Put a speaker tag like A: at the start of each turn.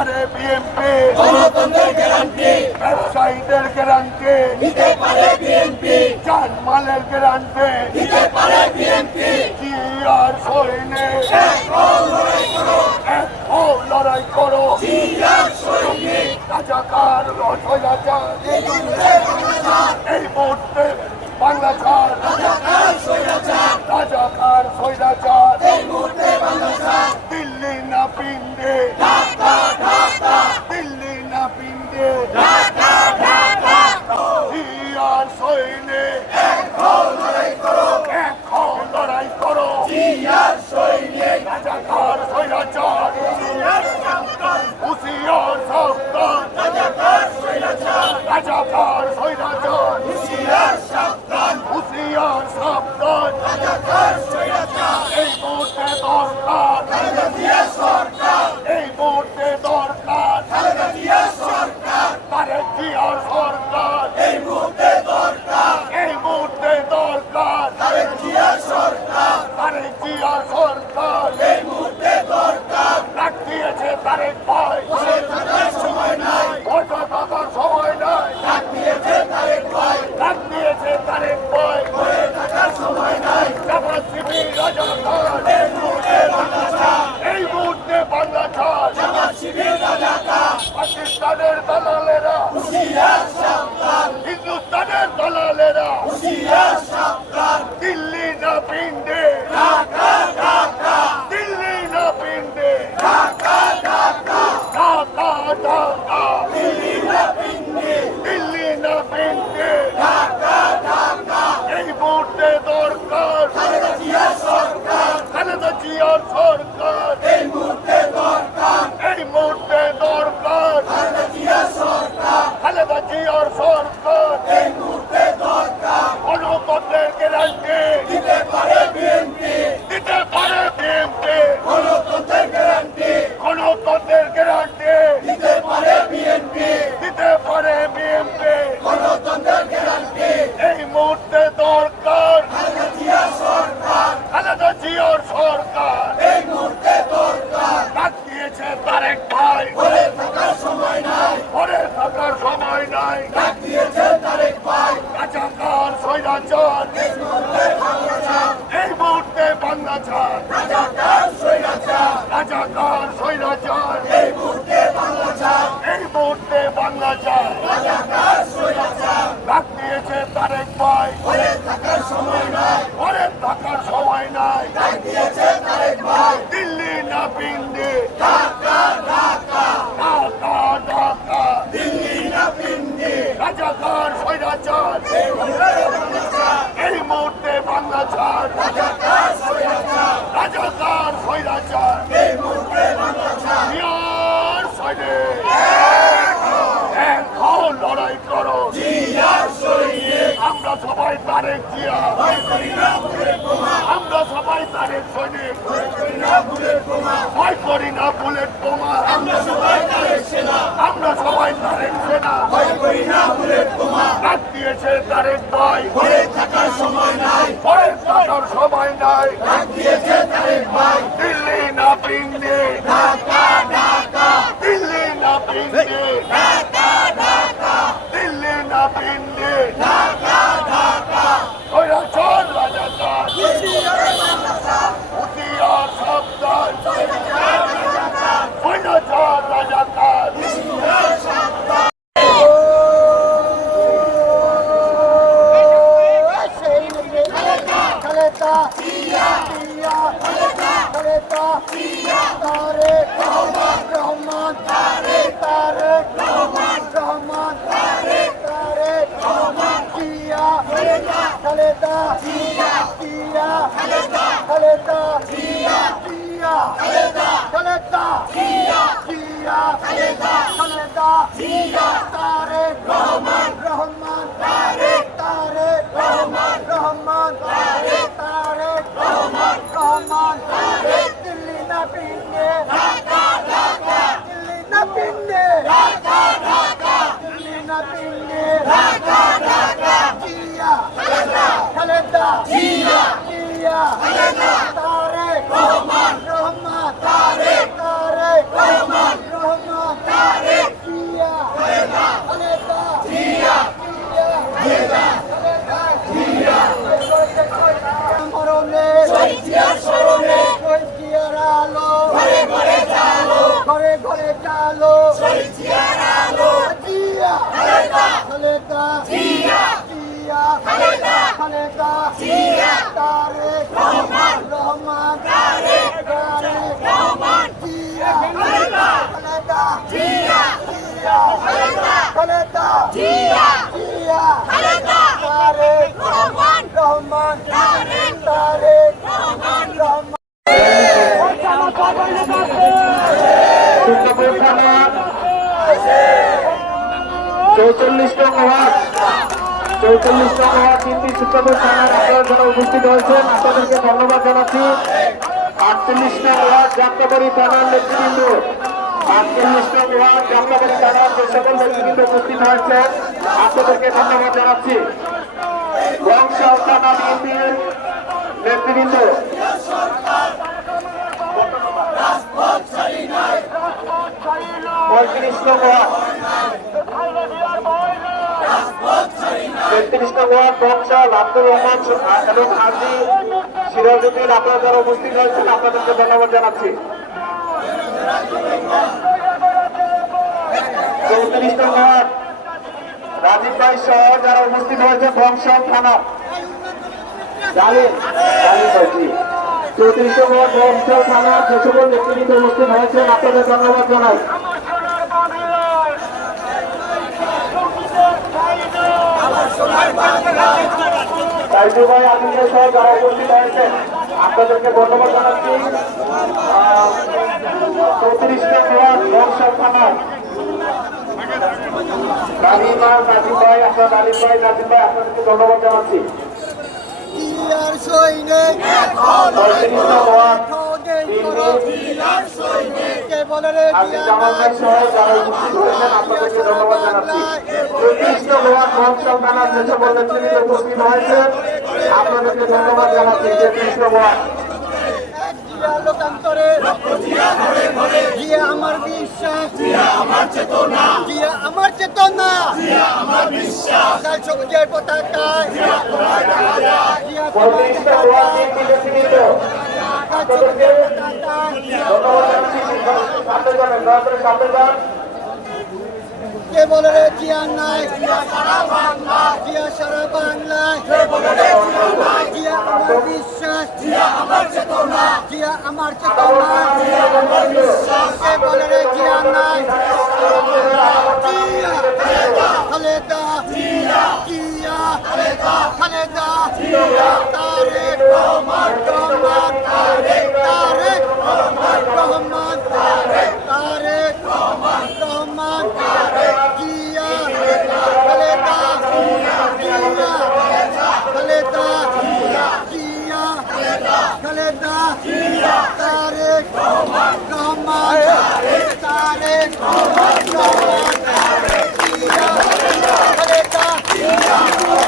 A: পারে বিএনপি গণতন্ত্রের গ্যারান্টি
B: ব্যবসায়ীদের গ্যারান্টি
A: দিতে পারে বিএনপি
B: জানমালের গ্যারান্টি
A: দিতে পারে বিএনপি
B: কি আর
A: সৈনে এক লড়াই করো।
B: লড়াই করো।
A: আর সৈনে
B: রাজাকার রসয়াচার
A: এই মুহূর্তে
B: বাংলা সৈন্যে
A: এক হও লড়াই করো,
B: এক হও লড়াই করো।
A: জিয়ার সৈন্যে
B: রাজাকার স্বৈরাচার,
A: জিয়ার সন্তান উসিয়ার সন্তান, রাজাকার স্বৈরাচার,
B: রাজাকার খ্রিস্টানের দালালেরা। গ্যারান্টি
A: দিতে পারে বিএনপি।
B: দিতে পারে বিএনপি।
A: গণতন্ত্রের গ্যারান্টি
B: গণতন্ত্রের গ্যারান্টি
A: দিতে পারে বিএনপি।
B: দিতে পারে বিএনপি।
A: গণতন্ত্রের গ্যারান্টি
B: এই মুহূর্তে দরকার।
A: আলাদা জিয়া সরকার।
B: আলাদা জিওর সরকার। সরকার স্বৈরাচার তারেক জিয়া আমরা সবাই তারেক সৈনিক
A: ভয় করি না
B: বুলেট বোমা।
A: আমরা সবাই তারেক সেনা
B: আমরা সবাই তারেক সেনা
A: ভয় করি না বুলেট বোমা।
B: ডাক দিয়েছে তারেক ভাই।
A: Tarique
C: Rahman Rahman Tarique Tarique Rahman Rahman Tarique Tarique Rahman Zia Khaleda Zia Zia Khaleda Khaleda Zia Zia Khaleda Khaleda Zia Zia Khaleda Khaleda Zia nothing new. Eh. Zia Tarique Rahman Tarique Rahman Zia Khaleda Khaleda Zia Zia Khaleda Khaleda Zia Zia Khaleda Tarique Rahman Rahman Tarique Tarique Rahman
D: চৌচল্লিশ তিনটি সুন্দরপুর থানার আপনারা যারা উপস্থিত হয়েছেন। আপনাদেরকে ধন্যবাদ জানাচ্ছি। আটচল্লিশ নং ওয়ার্ড যাত্রাবাড়ি থানার নেতৃবৃন্দ। আটচল্লিশ নং ওয়ার্ড যাত্রাবাড়ি থানার যে সকল নেতৃবৃন্দ উপস্থিত হয়েছেন, আপনাদেরকে ধন্যবাদ জানাচ্ছি। বংশ থানা বিএনপির নেতৃবৃন্দ। পঁয়ত্রিশ নং ওয়ার্ড। রহমান যারা উপস্থিত চৌত্রিশ নং ওয়ার্ড রাজীব ভাই সহ যারা উপস্থিত হয়েছে বংশাল থানা। জানেন চৌত্রিশ নং ওয়ার্ড বংশাল থানা উপস্থিত হয়েছেন আপনাদের ধন্যবাদ জানাই। সাইদু ভাই আদিল সহ যারা উপস্থিত হয়েছেন আপনাদেরকে ধন্যবাদ জানাচ্ছি। চৌত্রিশ নং ওয়ার্ড বংশাল থানা নাজিমা নাজিম ভাই আপনার নাজিম ভাই নাজিম ভাই আপনাদেরকে ধন্যবাদ জানাচ্ছি।
C: জিয়ার সৈনিক
D: জামাল ভাই সহ যারা উপস্থিত হয়েছেন আপনাদেরকে ধন্যবাদ জানাচ্ছি। উপস্থিত হয়েছেন। আপনাদেরকে ধন্যবাদ জানাচ্ছি
C: লোকান্তরে জিয়া আমার বিশ্বাস আমার চেতনা জিয়া আমার চেতনা আমার বিশ্বাস লাল সবুজের পতাকায়
D: নেতৃবৃন্দ
C: লাল সবুজের পতাকায়
D: ধন্যবাদ জানাচ্ছি সামনে যাবেন দয়া করে সামনে যান
C: কে বলে রে জিয়া নাই জিয়া সারা জিয়া সারা জিয়া আমার বিশ্বাস জিয়া আমার চেতনা জিয়া আমার চেতনা জিয়া আমার বিশ্বাস কে বলে রে জিয়া নাই জিয়া খালেদা জিয়া জিয়া খালেদা খালেদা জিয়া তারেক রহমান রহমান তারেক তারেক রহমান তারেক রহমান জিয়া খালেদা জিয়া খালেদা জিয়া খালেদা তারেক রহমান তারেক রহমান জিয়া খালেদা জিয়া